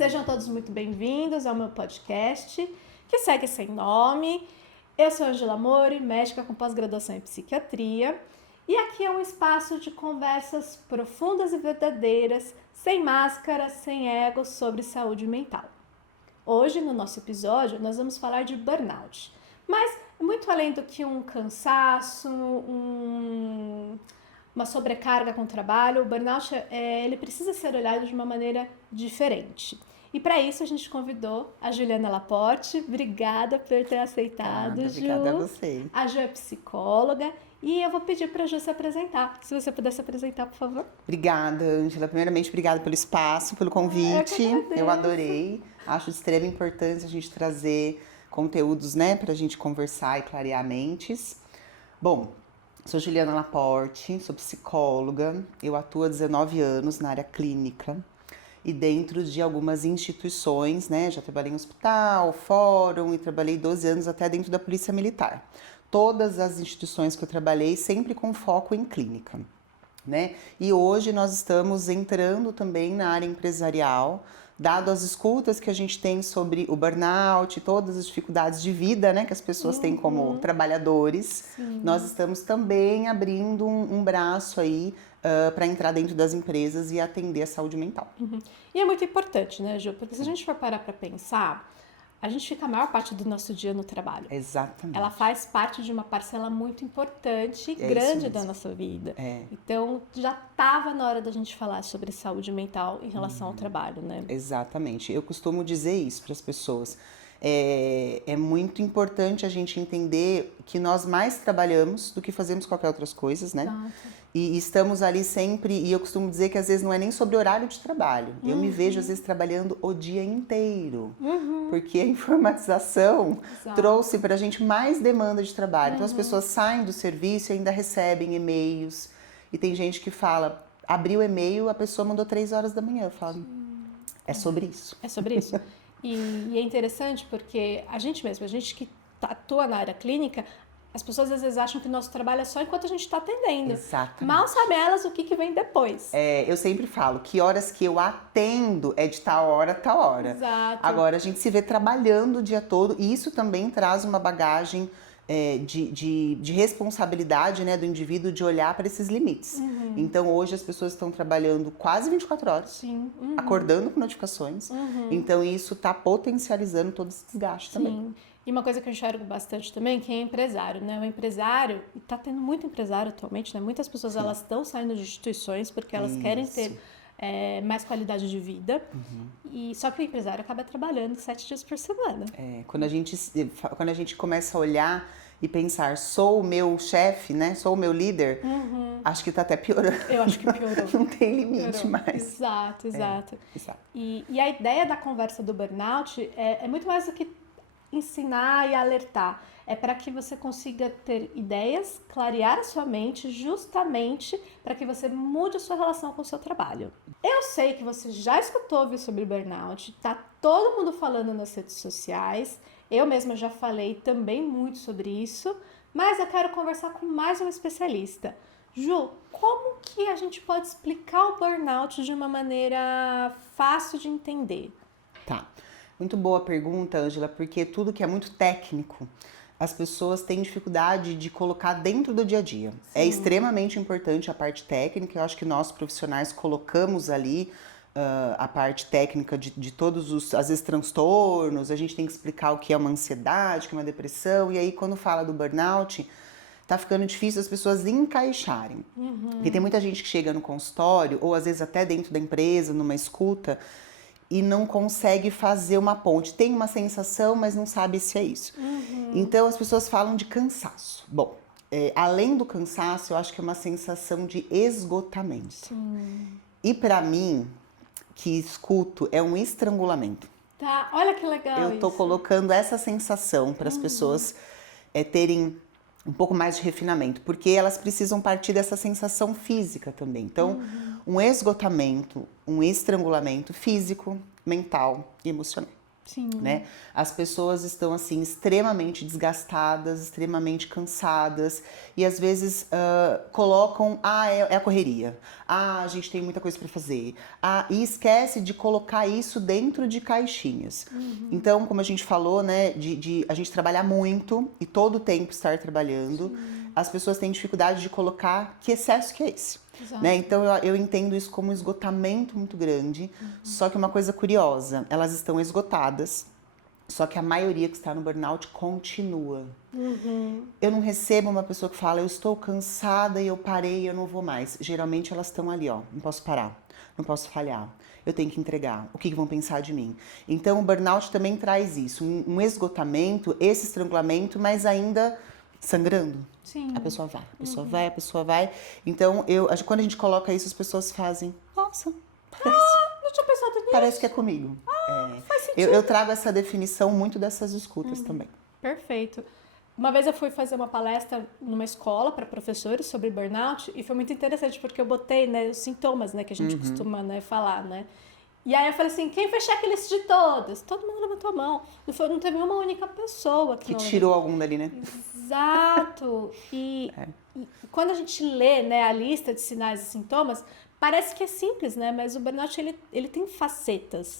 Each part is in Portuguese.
Sejam todos muito bem-vindos ao meu podcast, que segue sem nome. Eu sou Angela Mori, médica com pós-graduação em psiquiatria, e aqui é um espaço de conversas profundas e verdadeiras, sem máscara, sem ego, sobre saúde mental. Hoje, no nosso episódio, nós vamos falar de burnout, mas muito além do que um cansaço, uma sobrecarga com o trabalho, o burnout ele precisa ser olhado de uma maneira diferente. E para isso a gente convidou a Juliana Laporte. Obrigada por ter aceitado, Ju. Obrigada a você. A Ju é psicóloga e eu vou pedir para a Ju se apresentar. Se você puder se apresentar, por favor. Obrigada, Angela. Primeiramente, obrigada pelo espaço, pelo convite. Eu adorei. Acho de extrema importância a gente trazer conteúdos, né, para a gente conversar e clarear mentes. Bom, sou Juliana Laporte, sou psicóloga. Eu atuo há 19 anos na área clínica e dentro de algumas instituições, né? Já trabalhei em hospital, fórum e trabalhei 12 anos até dentro da Polícia Militar. Todas as instituições que eu trabalhei sempre com foco em clínica, né? E hoje nós estamos entrando também na área empresarial, dado as escutas que a gente tem sobre o burnout, todas as dificuldades de vida, né, que as pessoas têm como trabalhadores. Sim. Nós estamos também abrindo um braço aí para entrar dentro das empresas e atender a saúde mental. E é muito importante, né, Ju? Porque se a gente for parar para pensar, a gente fica a maior parte do nosso dia no trabalho. Exatamente. Ela faz parte de uma parcela muito importante e É grande isso da mesmo. nossa vida. É. Então, já estava na hora da gente falar sobre saúde mental em relação ao trabalho, né? Exatamente. Eu costumo dizer isso para as pessoas. É muito importante a gente entender que nós mais trabalhamos do que fazemos qualquer outras coisas, né? Exato. E estamos ali sempre, e eu costumo dizer que às vezes não é nem sobre horário de trabalho. Eu me vejo às vezes trabalhando o dia inteiro, porque a informatização Exato. trouxe para a gente mais demanda de trabalho. Então as pessoas saem do serviço e ainda recebem e-mails. E tem gente que fala, abriu o e-mail, a pessoa mandou 3 horas da manhã. Eu falo, é sobre isso. É sobre isso. E é interessante porque a gente que atua na área clínica, as pessoas às vezes acham que o nosso trabalho é só enquanto a gente está atendendo. Exatamente. Mal sabem elas o que vem depois. Eu sempre falo, que horas que eu atendo é de tal hora a tal hora. Exato. Agora, a gente se vê trabalhando o dia todo e isso também traz uma bagagem de responsabilidade, né, do indivíduo de olhar para esses limites. Então, hoje as pessoas estão trabalhando quase 24 horas, Sim. acordando com notificações. Então, isso está potencializando todo esse desgaste também. Sim. E uma coisa que eu enxergo bastante também, que é empresário, né? O empresário, e tá tendo muito empresário atualmente, né? Muitas pessoas, elas estão saindo de instituições porque elas querem ter mais qualidade de vida. E só que o empresário acaba trabalhando 7 dias por semana. Quando a gente começa a olhar e pensar, sou o meu chefe, né? Sou o meu líder, acho que tá até piorando. Eu acho que piorou. Não tem limite Piorou. mais. Exato. Exato. E a ideia da conversa do burnout é muito mais do que ensinar e alertar. É para que você consiga ter ideias, clarear a sua mente, justamente para que você mude a sua relação com o seu trabalho. Eu sei que você já escutou ouvir sobre burnout, tá todo mundo falando nas redes sociais, eu mesma já falei também muito sobre isso, mas eu quero conversar com mais um especialista. Ju, como que a gente pode explicar o burnout de uma maneira fácil de entender? Tá. Muito boa pergunta, Ângela, porque tudo que é muito técnico, as pessoas têm dificuldade de colocar dentro do dia a dia. É extremamente importante a parte técnica, eu acho que nós profissionais colocamos ali a parte técnica de todos os, às vezes, transtornos, a gente tem que explicar o que é uma ansiedade, o que é uma depressão, e aí quando fala do burnout, tá ficando difícil as pessoas encaixarem. Porque tem muita gente que chega no consultório, ou às vezes até dentro da empresa, numa escuta, e não consegue fazer uma ponte. Tem uma sensação, mas não sabe se é isso. Então, as pessoas falam de cansaço. Bom, além do cansaço, eu acho que é uma sensação de esgotamento. E para mim, que escuto, é um estrangulamento. Tá, olha que legal Eu tô isso. colocando essa sensação para as pessoas terem um pouco mais de refinamento, porque elas precisam partir dessa sensação física também. Então, um esgotamento, um estrangulamento físico, mental e emocional. Sim. Né? As pessoas estão assim extremamente desgastadas, extremamente cansadas e às vezes colocam, é a correria, a gente tem muita coisa para fazer, e esquece de colocar isso dentro de caixinhas. Então, como a gente falou, né, de a gente trabalhar muito e todo o tempo estar trabalhando, as pessoas têm dificuldade de colocar que excesso que é esse. Né? Então eu entendo isso como um esgotamento muito grande, só que uma coisa curiosa, elas estão esgotadas, só que a maioria que está no burnout continua. Eu não recebo uma pessoa que fala, eu estou cansada e eu parei, eu não vou mais. Geralmente elas estão ali, ó, não posso parar, não posso falhar, eu tenho que entregar, o que vão pensar de mim? Então o burnout também traz isso, um esgotamento, esse estrangulamento, mas ainda sangrando. Sim. A pessoa vai, a pessoa vai. Então, quando a gente coloca isso, as pessoas fazem, nossa, Não tinha pensado nisso. parece que é comigo. Faz sentido. Eu trago essa definição muito dessas escutas também. Perfeito. Uma vez eu fui fazer uma palestra numa escola para professores sobre burnout e foi muito interessante porque eu botei, né, os sintomas, né, que a gente costuma, né, falar, né. E aí eu falei assim, quem fez checklist de todos? Todo mundo levantou a mão. Não teve uma única pessoa que não tirou algum dali, né? Exato. E quando a gente lê, né, a lista de sinais e sintomas, parece que é simples, né? Mas o burnout, ele tem facetas.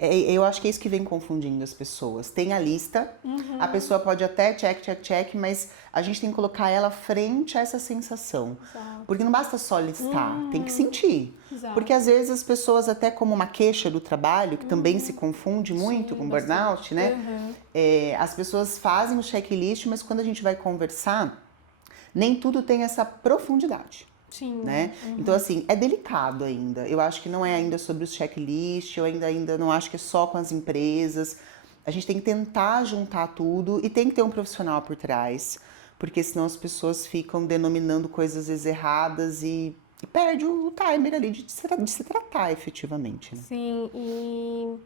Eu acho que é isso que vem confundindo as pessoas. Tem a lista, a pessoa pode até check, mas a gente tem que colocar ela frente a essa sensação. Exato. Porque não basta só listar, tem que sentir. Exato. Porque às vezes as pessoas, até como uma queixa do trabalho, que também se confunde muito com burnout, né? As pessoas fazem o checklist, mas quando a gente vai conversar, nem tudo tem essa profundidade. Sim. Né? Então, assim, é delicado ainda. Eu acho que não é ainda sobre os checklists, eu ainda não acho que é só com as empresas. A gente tem que tentar juntar tudo e tem que ter um profissional por trás, porque senão as pessoas ficam denominando coisas erradas e perde o timer ali de se tratar efetivamente. Né? Sim,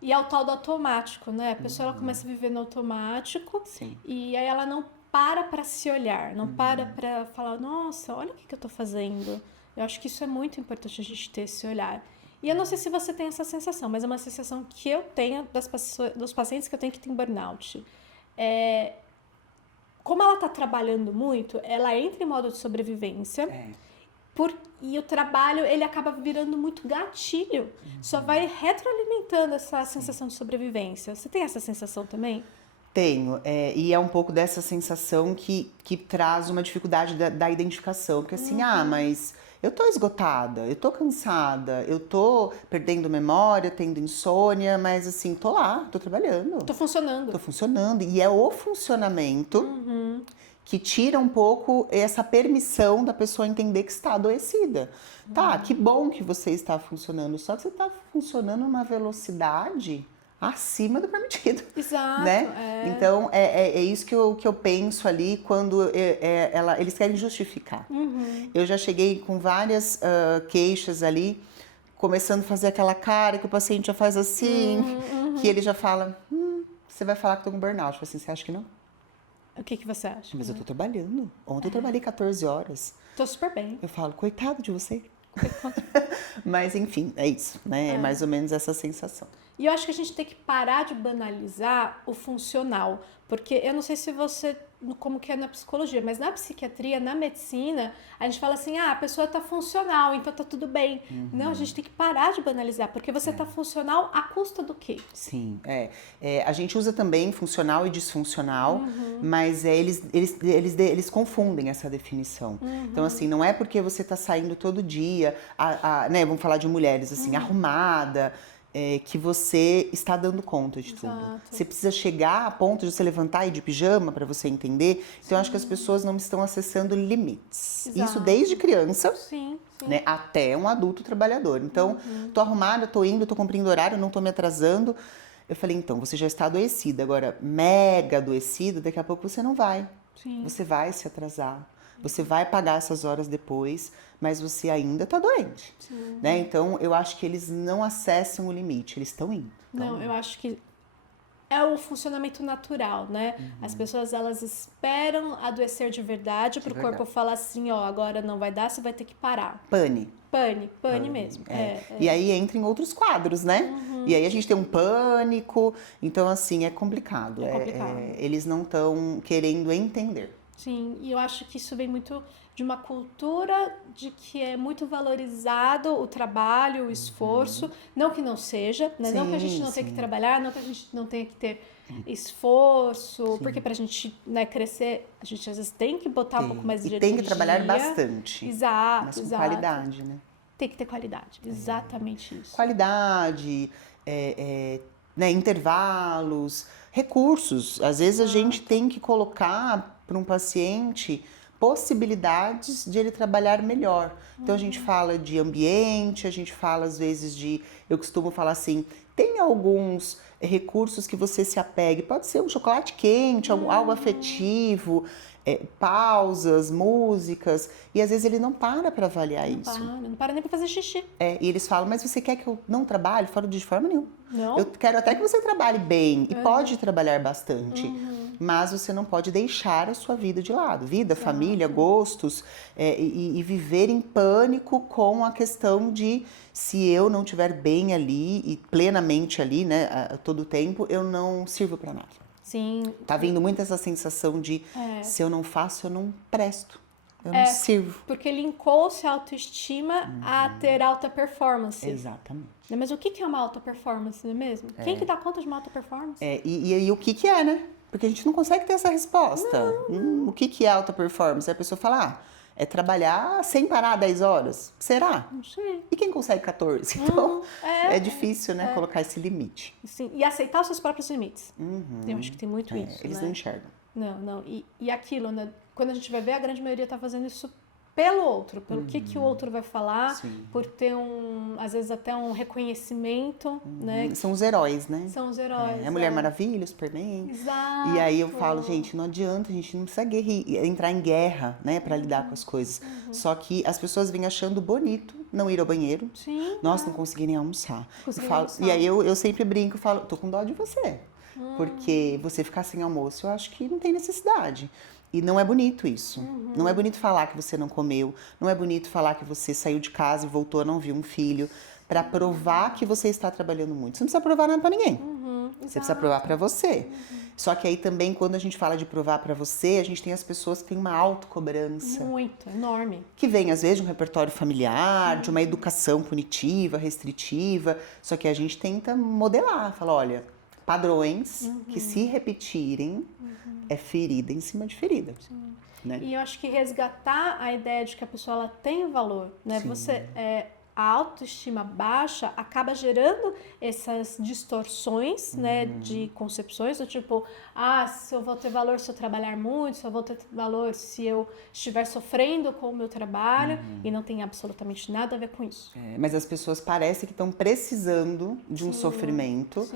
e é o tal do automático, né? A pessoa ela começa a viver no automático. Sim. E aí ela não para se olhar, não para falar, nossa, olha o que eu tô fazendo. Eu acho que isso é muito importante a gente ter esse olhar. E eu não sei se você tem essa sensação, mas é uma sensação que eu tenho dos pacientes que eu tenho que tem burnout. Como ela tá trabalhando muito, ela entra em modo de sobrevivência. E o trabalho, ele acaba virando muito gatilho. Só vai retroalimentando essa sensação de sobrevivência. Você tem essa sensação também? Tenho, e é um pouco dessa sensação que traz uma dificuldade da identificação, porque assim, mas eu tô esgotada, eu tô cansada, eu tô perdendo memória, tendo insônia, mas assim, tô lá, tô trabalhando. Tô funcionando. Tô funcionando, e é o funcionamento que tira um pouco essa permissão da pessoa entender que está adoecida. Tá, que bom que você está funcionando, só que você tá funcionando numa velocidade acima do permitido. Exato. Né? Então, é isso que eu penso ali quando eles querem justificar. Eu já cheguei com várias queixas ali, começando a fazer aquela cara que o paciente já faz assim, que ele já fala, você vai falar que eu tô com burnout. Eu falo assim, você acha que não? O que você acha? Mas eu tô trabalhando. Ontem eu trabalhei 14 horas. Tô super bem. Eu falo, coitado de você. Mas, enfim, é isso, né? É mais ou menos essa sensação. E eu acho que a gente tem que parar de banalizar o funcional, porque eu não sei se você, como que é na psicologia, mas na psiquiatria, na medicina, a gente fala assim, a pessoa tá funcional, então tá tudo bem. Não, a gente tem que parar de banalizar, porque você tá funcional à custa do quê? Sim, a gente usa também funcional e disfuncional, mas eles confundem essa definição. Então, assim, não é porque você tá saindo todo dia, né, vamos falar de mulheres, assim, arrumada, que você está dando conta de tudo. Você precisa chegar a ponto de se levantar e ir de pijama para você entender. Então, eu acho que as pessoas não estão acessando limites. Exato. Isso desde criança, Sim. né, até um adulto trabalhador. Então, tô arrumada, tô indo, tô cumprindo horário, não tô me atrasando. Eu falei, então, você já está adoecida. Agora, mega adoecida, daqui a pouco você não vai. Sim. Você vai se atrasar. Você vai pagar essas horas depois, mas você ainda tá doente. Né? Então, eu acho que eles não acessam o limite, eles estão indo. Não, eu acho que é o funcionamento natural, né? As pessoas, elas esperam adoecer de verdade pro corpo falar assim, ó, agora não vai dar, você vai ter que parar. Pane. pane mesmo. E aí entra em outros quadros, né? E aí a gente tem um pânico, então assim, é complicado. É complicado. Eles não estão querendo entender. Sim, e eu acho que isso vem muito de uma cultura de que é muito valorizado o trabalho, o esforço. Não que não seja, né? Não que a gente não tenha que trabalhar, não que a gente não tenha que ter esforço, porque pra gente, né, crescer, a gente às vezes tem que botar um pouco mais de E energia. tem que trabalhar bastante. Exato, Mas com exato. qualidade, né? Tem que ter qualidade, exatamente isso. Qualidade, né, intervalos, recursos. Às vezes a gente tem que colocar para um paciente possibilidades de ele trabalhar melhor. Então a gente fala de ambiente, a gente fala às vezes eu costumo falar assim, tem alguns recursos que você se apegue, pode ser um chocolate quente, algo afetivo, pausas, músicas, e às vezes ele não para avaliar isso. Não para nem para fazer xixi. E eles falam, mas você quer que eu não trabalhe fora de forma nenhuma? Não? Eu quero até que você trabalhe bem, e pode trabalhar bastante, mas você não pode deixar a sua vida de lado. Vida, família, gostos, e viver em pânico com a questão de se eu não estiver bem ali e plenamente ali, né, a todo tempo, eu não sirvo para nada. Sim. Tá vindo muito essa sensação de se eu não faço, eu não presto. Eu não sirvo. Porque linkou-se a autoestima a ter alta performance. Exatamente. Mas o que é uma alta performance, não é mesmo? Quem que dá conta de uma alta performance? E o que é, né? Porque a gente não consegue ter essa resposta. O que é alta performance? Aí a pessoa fala, é trabalhar sem parar 10 horas. Será? Não sei. E quem consegue 14? Então, é difícil, né, colocar esse limite. Sim. E aceitar os seus próprios limites. Eu acho que tem muito isso, Eles né? não enxergam. Não. E aquilo, né? Quando a gente vai ver, a grande maioria tá fazendo isso pelo outro, pelo que o outro vai falar, por ter às vezes até um reconhecimento, né? São os heróis, né? São os heróis. A Mulher Maravilha, o Superman. Exato. E aí eu falo, gente, não adianta, a gente não precisa entrar em guerra, né, pra lidar com as coisas. Só que as pessoas vêm achando bonito não ir ao banheiro. Sim. Nossa, não consegui nem almoçar. Consegui E aí eu sempre brinco, falo, tô com dó de você. Porque você ficar sem almoço, eu acho que não tem necessidade. E não é bonito isso. Não é bonito falar que você não comeu. Não é bonito falar que você saiu de casa e voltou a não ver um filho. Pra provar que você está trabalhando muito. Você não precisa provar nada pra ninguém. Você precisa provar pra você. Só que aí também, quando a gente fala de provar pra você, a gente tem as pessoas que têm uma autocobrança. Muito, enorme. Que vem, às vezes, de um repertório familiar, de uma educação punitiva, restritiva. Só que a gente tenta modelar. Fala, olha, padrões que se repetirem é ferida em cima de ferida. Né? E eu acho que resgatar a ideia de que a pessoa ela tem valor, né? A autoestima baixa acaba gerando essas distorções, né, de concepções, do tipo, se eu vou ter valor se eu trabalhar muito, se eu vou ter valor se eu estiver sofrendo com o meu trabalho, e não tem absolutamente nada a ver com isso. Mas as pessoas parecem que estão precisando de um sofrimento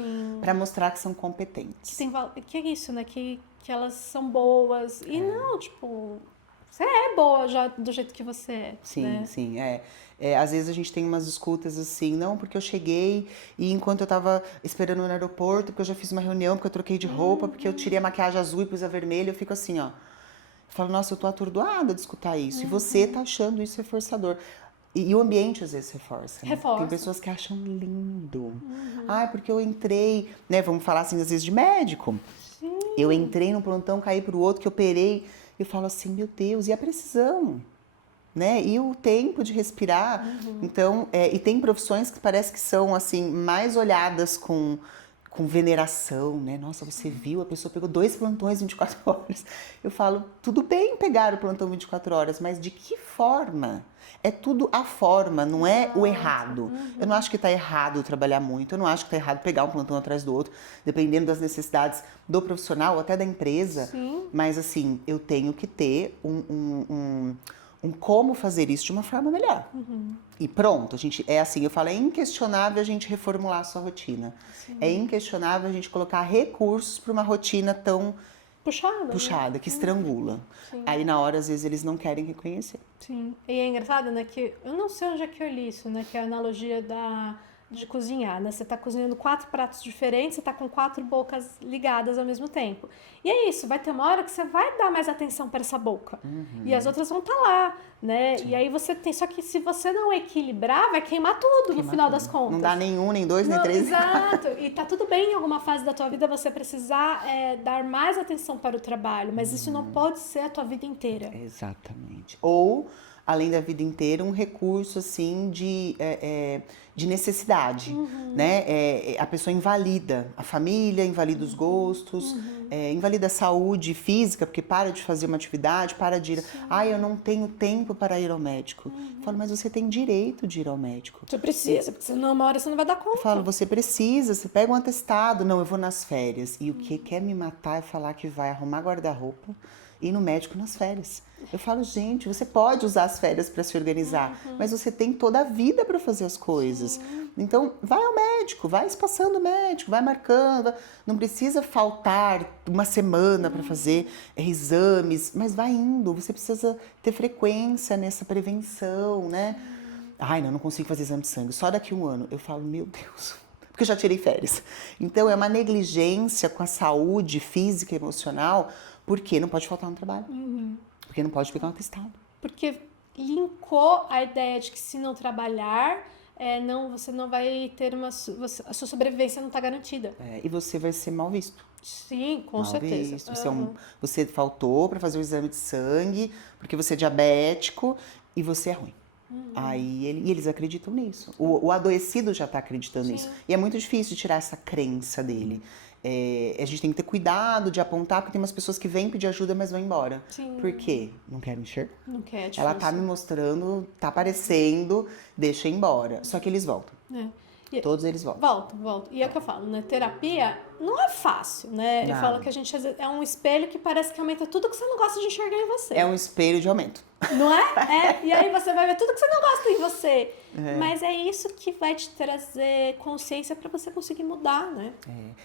para mostrar que são competentes. Que é isso, né, que elas são boas, e não, tipo, você é boa já do jeito que você é. Sim, né? sim, às vezes a gente tem umas escutas assim, não, porque eu cheguei e enquanto eu tava esperando no aeroporto, porque eu já fiz uma reunião, porque eu troquei de roupa, porque eu tirei a maquiagem azul e pus a vermelha, eu fico assim, ó. Eu falo, nossa, eu tô atordoada de escutar isso. E você tá achando isso reforçador. E o ambiente às vezes reforça. Né? Reforça. Tem pessoas que acham lindo. Porque eu entrei, né? Vamos falar assim, às vezes, de médico. Sim. Eu entrei num plantão, caí pro outro, que eu operei. Eu falo assim, meu Deus, e a precisão? Né? E o tempo de respirar. Então, e tem profissões que parece que são assim mais olhadas com veneração, né? Nossa, você viu, a pessoa pegou 2 plantões 24 horas. Eu falo, tudo bem pegar o plantão 24 horas, mas de que forma? É tudo a forma, não é o errado. Eu não acho que está errado trabalhar muito, eu não acho que está errado pegar um plantão atrás do outro, dependendo das necessidades do profissional ou até da empresa. Sim. Mas assim, eu tenho que ter um como fazer isso de uma forma melhor. E pronto, eu falo, é inquestionável a gente reformular a sua rotina. É inquestionável a gente colocar recursos para uma rotina tão puxada, né? Que estrangula. Aí na hora, às vezes, eles não querem reconhecer. Sim. E é engraçado, né, que eu não sei onde é que eu li isso, né, que é a analogia de cozinhar, né? Você tá cozinhando 4 pratos diferentes, você tá com 4 bocas ligadas ao mesmo tempo. E é isso, vai ter uma hora que você vai dar mais atenção para essa boca. E as outras vão estar lá, né? Sim. E aí você tem... Só que se você não equilibrar, vai queimar tudo no final das contas. Não dá nenhum, nem dois, nem três. Exato. E tá tudo bem em alguma fase da tua vida você precisar dar mais atenção para o trabalho, mas isso não pode ser a tua vida inteira. Exatamente. Ou, além da vida inteira, um recurso, assim, de necessidade, né? A pessoa invalida a família, invalida os gostos, invalida a saúde física, porque para de fazer uma atividade, para de ir... Ai, eu não tenho tempo para ir ao médico. Eu falo, mas você tem direito de ir ao médico. Você precisa, porque senão uma hora você não vai dar conta. Eu falo, você precisa, você pega um atestado. Não, eu vou nas férias. E o que quer me matar é falar que vai arrumar guarda-roupa e ir no médico nas férias. Eu falo, gente, você pode usar as férias para se organizar, mas você tem toda a vida para fazer as coisas. Então, vai ao médico, vai espaçando o médico, vai marcando. Não precisa faltar uma semana para fazer exames, mas vai indo. Você precisa ter frequência nessa prevenção, né? Ai, não consigo fazer exame de sangue, só daqui a um ano. Eu falo, meu Deus, porque eu já tirei férias. Então, é uma negligência com a saúde física e emocional, porque não pode faltar no trabalho. Porque não pode pegar um atestado. Porque linkou a ideia de que se não trabalhar, você não vai ter a sua sobrevivência não está garantida. E você vai ser mal visto. Sim, com Mal certeza. visto. Você faltou para fazer o exame de sangue, porque você é diabético e você é ruim. Aí eles acreditam nisso. O adoecido já está acreditando nisso. E é muito difícil de tirar essa crença dele. A gente tem que ter cuidado de apontar, porque tem umas pessoas que vêm pedir ajuda, mas vão embora. Sim. Por quê? Não quero enxergar. Não quer, é difícil. Ela tá me mostrando, tá aparecendo, deixa eu ir embora. Só que eles voltam. Todos eles voltam. Voltam. E é o que eu falo, né? Terapia não é fácil, né? Não. Eu falo que a gente é um espelho que parece que aumenta tudo que você não gosta de enxergar em você. É um espelho de aumento. Não é? E aí você vai ver tudo que você não gosta em você. Mas é isso que vai te trazer consciência para você conseguir mudar, né?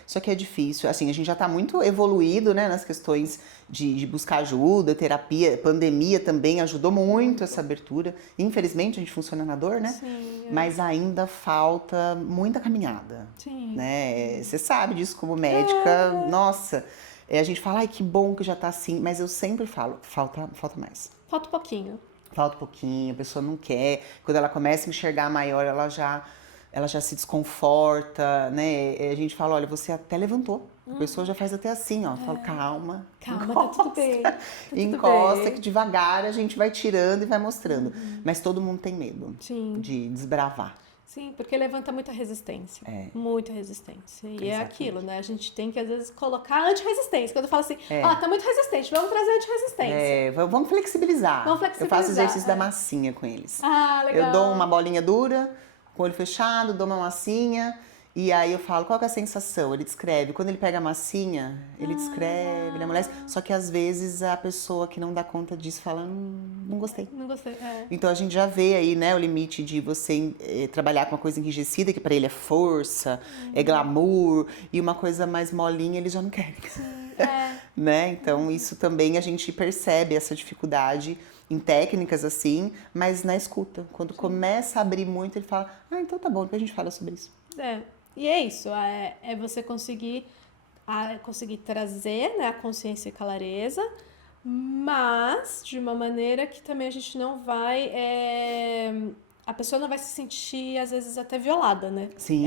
Só que é difícil. Assim, a gente já tá muito evoluído, né, nas questões de buscar ajuda, terapia. Pandemia também ajudou muito essa abertura. Infelizmente, a gente funciona na dor, né? Sim. Mas ainda falta muita caminhada. Sim. Né? Você sabe disso como médica. Nossa, a gente fala, ai, que bom que já tá assim. Mas eu sempre falo, falta mais. Falta um pouquinho. Falta um pouquinho, a pessoa não quer. Quando ela começa a enxergar maior, ela já se desconforta, né? A gente fala, olha, você até levantou. A pessoa já faz até assim, ó. Eu falo, calma, tá tudo bem. Tá tudo encosta, bem. que devagar a gente vai tirando e vai mostrando. Mas todo mundo tem medo Sim. de desbravar. Sim, porque levanta muita resistência. Muita resistência. E é aquilo, né? A gente tem que, às vezes, colocar anti-resistência. Quando eu falo assim, tá muito resistente, vamos trazer anti-resistência. Vamos flexibilizar. Vamos flexibilizar. Eu faço exercício da massinha com eles. Ah, legal. Eu dou uma bolinha dura, com o olho fechado, dou uma massinha. E aí eu falo, qual que é a sensação? Ele descreve. Quando ele pega a massinha, ele descreve, ele amolece. Só que às vezes a pessoa que não dá conta disso fala, não gostei. Não gostei, Então a gente já vê aí, né, o limite de você trabalhar com uma coisa enrijecida, que pra ele é força, é glamour, e uma coisa mais molinha ele já não quer. Sim, Né? Então isso também a gente percebe, essa dificuldade em técnicas assim, mas na escuta. Quando começa a abrir muito, ele fala, então tá bom, depois a gente fala sobre isso. E é isso, é você conseguir trazer, né, a consciência e clareza, mas de uma maneira que também a gente não vai... a pessoa não vai se sentir, às vezes, até violada, né? Sim,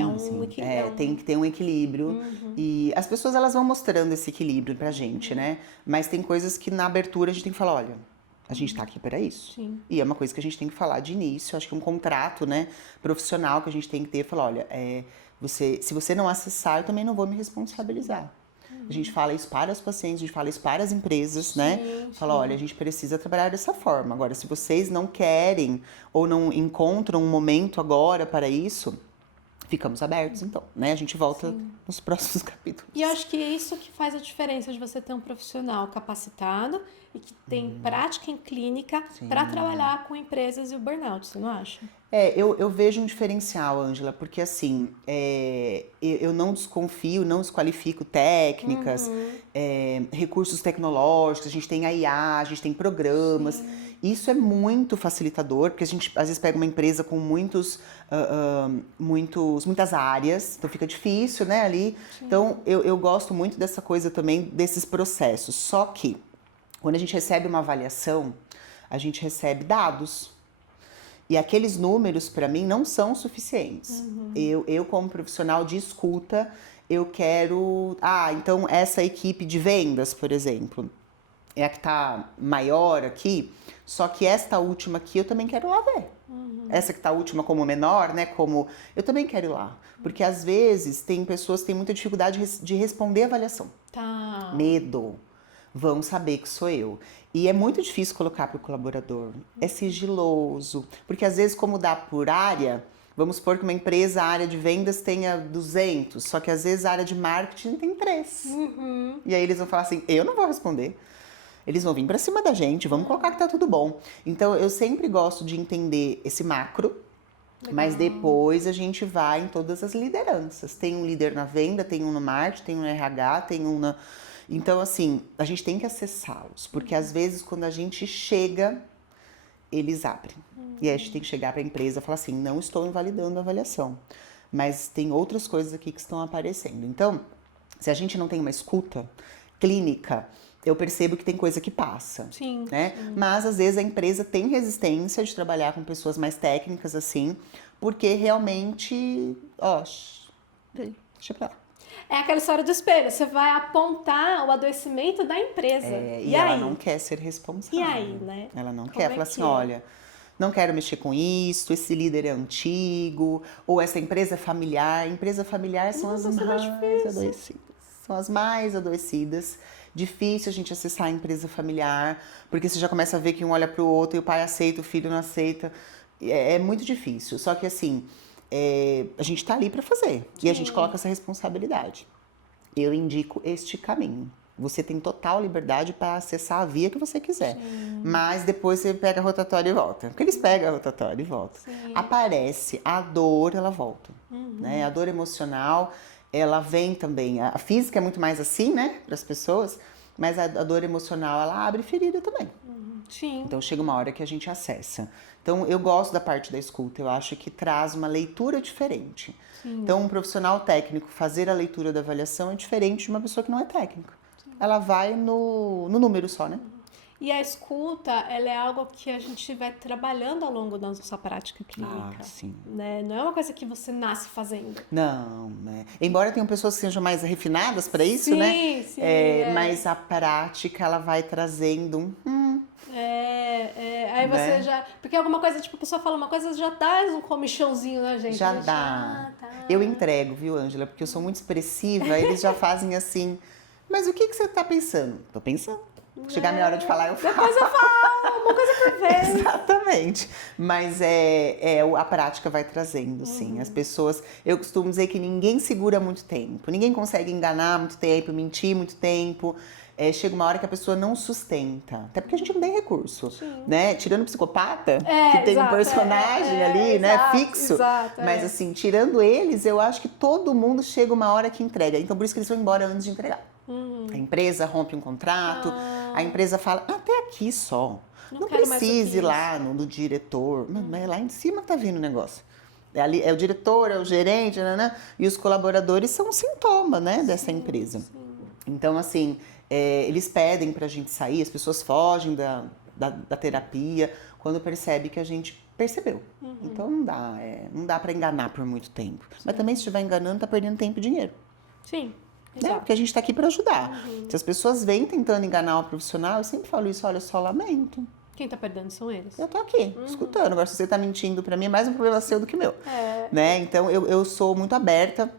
tem que ter um equilíbrio. E as pessoas, elas vão mostrando esse equilíbrio pra gente, né? Mas tem coisas que na abertura a gente tem que falar, olha, a gente tá aqui para isso. Sim. E é uma coisa que a gente tem que falar de início. Acho que um contrato, né, profissional que a gente tem que ter, falar, olha, se você não acessar, eu também não vou me responsabilizar. A gente fala isso para os pacientes, a gente fala isso para as empresas, né? Fala, olha, a gente precisa trabalhar dessa forma. Agora, se vocês não querem ou não encontram um momento agora para isso, ficamos abertos, então, né? A gente volta nos próximos capítulos. E eu acho que é isso que faz a diferença de você ter um profissional capacitado e que tem prática em clínica para trabalhar com empresas e o burnout, você não acha? Eu vejo um diferencial, Ângela, porque assim, eu não desconfio, não desqualifico técnicas, recursos tecnológicos, a gente tem a IA, a gente tem programas. Sim. Isso é muito facilitador, porque a gente às vezes pega uma empresa com muitas áreas, então fica difícil, né, ali. Sim. Então, eu gosto muito dessa coisa também, desses processos. Só que, quando a gente recebe uma avaliação, a gente recebe dados. E aqueles números, para mim, não são suficientes. Eu, como profissional de escuta, eu quero... então essa equipe de vendas, por exemplo, é a que tá maior aqui, só que esta última aqui eu também quero lá ver. Essa que tá última como menor, né, eu também quero ir lá. Porque às vezes tem pessoas que têm muita dificuldade de responder a avaliação. Tá. Medo. Vão saber que sou eu. E é muito difícil colocar para o colaborador. É sigiloso. Porque às vezes, como dá por área, vamos supor que uma empresa, a área de vendas tenha 200, só que às vezes a área de marketing tem 3. E aí eles vão falar assim, eu não vou responder. Eles vão vir para cima da gente, vamos colocar que tá tudo bom. Então, eu sempre gosto de entender esse macro, mas depois a gente vai em todas as lideranças. Tem um líder na venda, tem um no marketing, tem um no RH, tem um na... Então, assim, a gente tem que acessá-los, porque às vezes quando a gente chega, eles abrem. E aí a gente tem que chegar para a empresa e falar assim, não estou invalidando a avaliação, mas tem outras coisas aqui que estão aparecendo. Então, se a gente não tem uma escuta clínica, eu percebo que tem coisa que passa, Sim, né? Mas às vezes a empresa tem resistência de trabalhar com pessoas mais técnicas assim, porque realmente, deixa pra lá. É aquela história do espelho. Você vai apontar o adoecimento da empresa. E ela não quer ser responsável. E aí, né? Ela não Como quer. é Fala que assim, é? olha, não quero mexer com isso, esse líder é antigo, ou essa empresa é familiar. Empresa familiar são as mais adoecidas. São as mais adoecidas. Difícil a gente acessar a empresa familiar, porque você já começa a ver que um olha pro outro e o pai aceita, o filho não aceita. É muito difícil. Só que assim... a gente tá ali para fazer. E a gente coloca essa responsabilidade. Eu indico este caminho. Você tem total liberdade para acessar a via que você quiser. Mas depois você pega a rotatória e volta. Porque eles pegam a rotatória e voltam. Aparece, a dor, ela volta. Né? A dor emocional, ela vem também. A física é muito mais assim, né? Para as pessoas. Mas a dor emocional, ela abre ferida também. Sim. Então chega uma hora que a gente acessa. Então eu gosto da parte da escuta, eu acho que traz uma leitura diferente. Então um profissional técnico fazer a leitura da avaliação é diferente de uma pessoa que não é técnica. Ela vai no número só, né? E a escuta, ela é algo que a gente vai trabalhando ao longo da nossa prática clínica. Sim. Né? Não é uma coisa que você nasce fazendo. Não, né? Embora tenham pessoas que sejam mais refinadas para isso, né? Sim, mas a prática, ela vai trazendo aí você né? já... Porque alguma coisa, tipo, a pessoa fala uma coisa, já dá um comichãozinho na gente. Já né? dá. Tá. Eu entrego, viu, Ângela? Porque eu sou muito expressiva, eles já fazem assim. Mas o que você tá pensando? Tô pensando. Chegar a minha hora de falar, eu falo. Depois eu falo, uma coisa por vez. Exatamente. Mas a prática vai trazendo, sim. As pessoas... Eu costumo dizer que ninguém segura muito tempo. Ninguém consegue enganar muito tempo, mentir muito tempo. Chega uma hora que a pessoa não sustenta. Até porque a gente não tem recurso, né? Tirando o psicopata, que tem um personagem ali, né? Exato, fixo. Exato, Mas assim, tirando eles, eu acho que todo mundo chega uma hora que entrega. Então por isso que eles vão embora antes de entregar. A empresa rompe um contrato, a empresa fala, até aqui só. Não precise ir lá no diretor. Mas é lá em cima que tá vindo o negócio. Ali, é o diretor, é o gerente, e os colaboradores são um sintoma, né, dessa empresa. Então, assim, eles pedem pra gente sair, as pessoas fogem da terapia quando percebe que a gente percebeu. Então não dá pra enganar por muito tempo. Mas também se estiver enganando, tá perdendo tempo e dinheiro. Sim. Né? Porque a gente tá aqui pra ajudar. Se as pessoas vêm tentando enganar o profissional, eu sempre falo isso, olha, eu só lamento. Quem tá perdendo são eles. Eu tô aqui, escutando. Agora, se você tá mentindo pra mim, é mais um problema seu do que meu. Né? Então, eu sou muito aberta,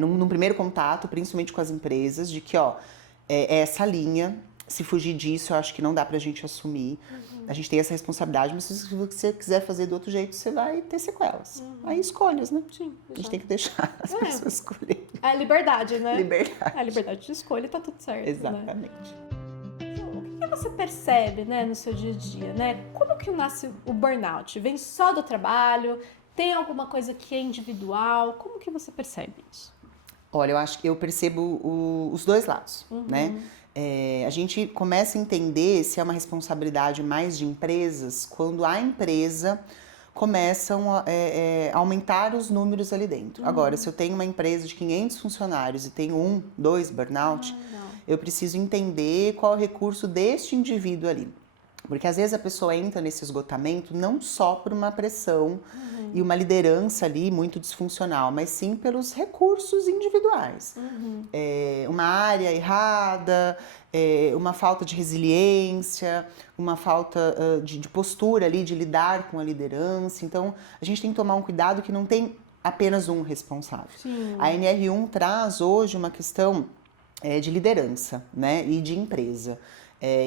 num primeiro contato, principalmente com as empresas, de que, é essa linha, se fugir disso, eu acho que não dá pra gente assumir. A gente tem essa responsabilidade, mas se você quiser fazer do outro jeito, você vai ter sequelas. Aí escolhas, né? Sim, a gente tem que deixar as pessoas escolherem. É liberdade, né? Liberdade. A liberdade de escolha e tá tudo certo. Exatamente. Né? O que você percebe, né, no seu dia a dia, né? Como que nasce o burnout? Vem só do trabalho? Tem alguma coisa que é individual? Como que você percebe isso? Olha, eu acho que eu percebo os dois lados, né? A gente começa a entender se é uma responsabilidade mais de empresas quando a empresa começam a aumentar os números ali dentro. Agora, se eu tenho uma empresa de 500 funcionários e tenho 1, 2 burnout, eu preciso entender qual é o recurso deste indivíduo ali. Porque às vezes a pessoa entra nesse esgotamento não só por uma pressão e uma liderança ali muito disfuncional, mas sim pelos recursos individuais. Uma área errada, uma falta de resiliência, uma falta de postura ali, de lidar com a liderança. Então, a gente tem que tomar um cuidado que não tem apenas um responsável. Sim. A NR1 traz hoje uma questão de liderança, né, e de empresa.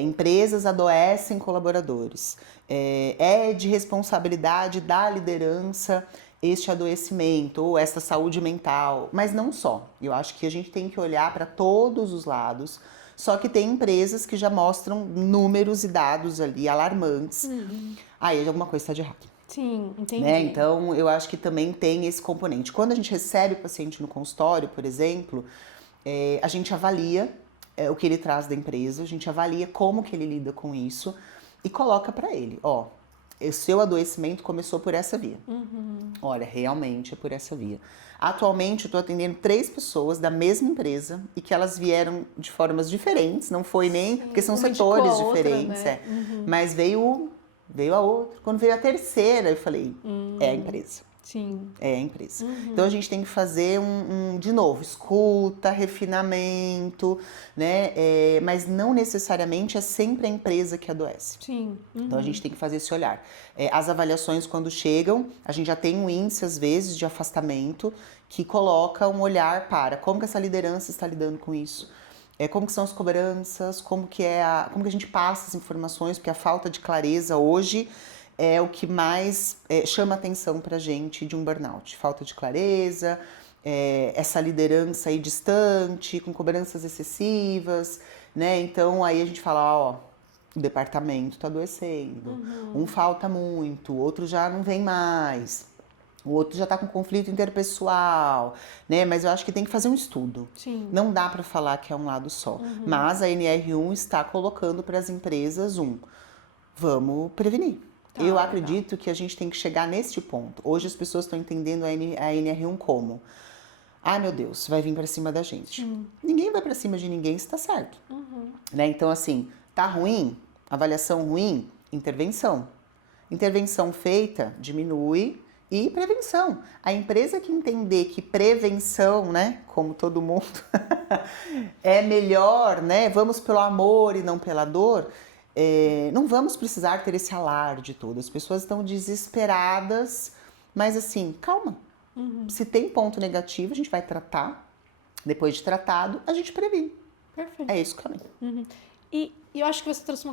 Empresas adoecem colaboradores. É de responsabilidade da liderança este adoecimento ou essa saúde mental, mas não só. Eu acho que a gente tem que olhar para todos os lados, só que tem empresas que já mostram números e dados ali alarmantes. Aí alguma coisa está de errado. Sim, entendi. Né? Então, eu acho que também tem esse componente. Quando a gente recebe o paciente no consultório, por exemplo, a gente avalia o que ele traz da empresa, a gente avalia como que ele lida com isso e coloca para ele, ó, o seu adoecimento começou por essa via. Olha, realmente é por essa via. Atualmente eu estou atendendo 3 pessoas da mesma empresa e que elas vieram de formas diferentes, não foi nem, porque são setores diferentes, né? Mas veio a outra. Quando veio a terceira, eu falei, é a empresa. Sim. É a empresa. Então a gente tem que fazer de novo, escuta, refinamento, né? Mas não necessariamente é sempre a empresa que adoece. Sim. Então a gente tem que fazer esse olhar. As avaliações, quando chegam, a gente já tem um índice, às vezes, de afastamento que coloca um olhar para como que essa liderança está lidando com isso. Como que são as cobranças, como que a gente passa as informações, porque a falta de clareza hoje é o que mais chama atenção pra gente de um burnout. Falta de clareza, essa liderança aí distante, com cobranças excessivas, né? Então aí a gente fala, ó, o departamento tá adoecendo, um falta muito, o outro já não vem mais, o outro já tá com conflito interpessoal, né? Mas eu acho que tem que fazer um estudo. Sim. Não dá pra falar que é um lado só. Mas a NR1 está colocando para as empresas vamos prevenir. Eu acredito que a gente tem que chegar neste ponto. Hoje as pessoas estão entendendo a NR1 como: ai meu Deus, vai vir pra cima da gente. Ninguém vai pra cima de ninguém se tá certo. Né? Então assim, tá ruim, avaliação ruim, intervenção. Intervenção feita, diminui, e prevenção. A empresa que entender que prevenção, né, como todo mundo, é melhor, né, vamos pelo amor e não pela dor, não vamos precisar ter esse alarde todo. As pessoas estão desesperadas, mas assim, calma. Se tem ponto negativo, a gente vai tratar. Depois de tratado, a gente previne. Perfeito. É isso o caminho. E eu acho que você trouxe